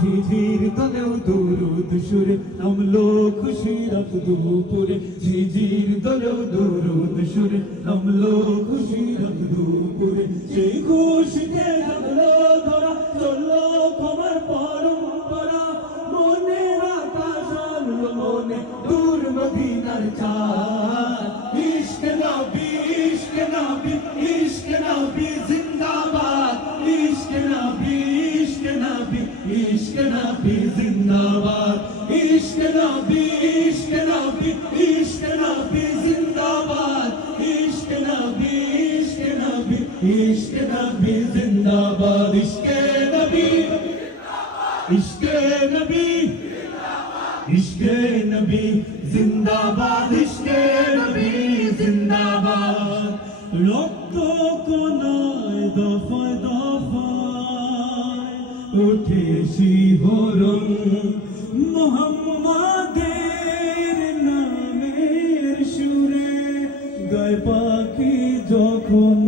ঝিঝির তলেও দুরুদ সুরে, নামলো খুশির দুপুরে। ঝিঝির তলেও দুরুদ সুরে, নামলো খুশির দুপুরে। সেই খুশিতে লাগল ধরা, চলল খবর পরম্পরা। মনে আকাশ মনে দূর মদিনার চাঁদ। ইশক নবী জিন্দাবাদ, ইশক নবী ইশক নবী ইশক নবী জিন্দাবাদ, ইশক নবী ইশক নবী ইশক নবী জিন্দাবাদ, ইশক নবী ইশক নবী, ইশকে নবী জিন্দাবাদ, ইশকে নবী জিন্দাবাদ। রক্ত কোনায় দফায় উঠে শিহরণ। মোহাম্মদের নামের সুরে গায় পাখি যখন।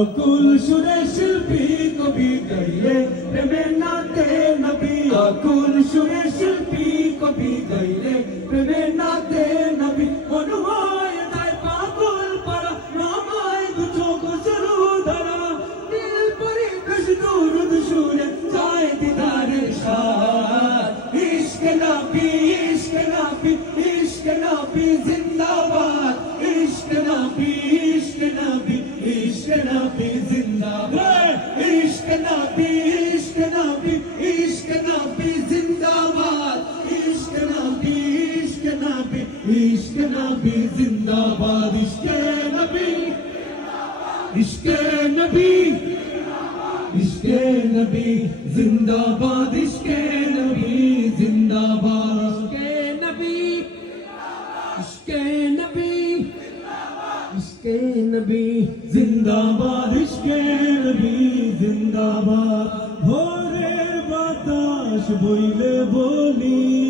অকুল সুরে শিল্পী কবি গাইলে প্রেমের নাতে নবী। অকুল সুরে শিল্পী কবি গাইলে নবী ইশক নবী ইশক নবী জিন্দাবাদ ইশক নবী ইশক নবী ইশক নবী জিন্দাবাদ ইশক নবী ইশক নবী ইশক নবী জিন্দাবাদ ইশক নবী ইশক নবী ইশক নবী জিন্দাবাদ ইশক নবী ইশক নবী ইশকে নবী জিন্দাবাদ ইশকে নবী জিন্দাবাদ ইশকে নবী জিন্দাবাদ। ভোরের বাতাস বইলে বলি।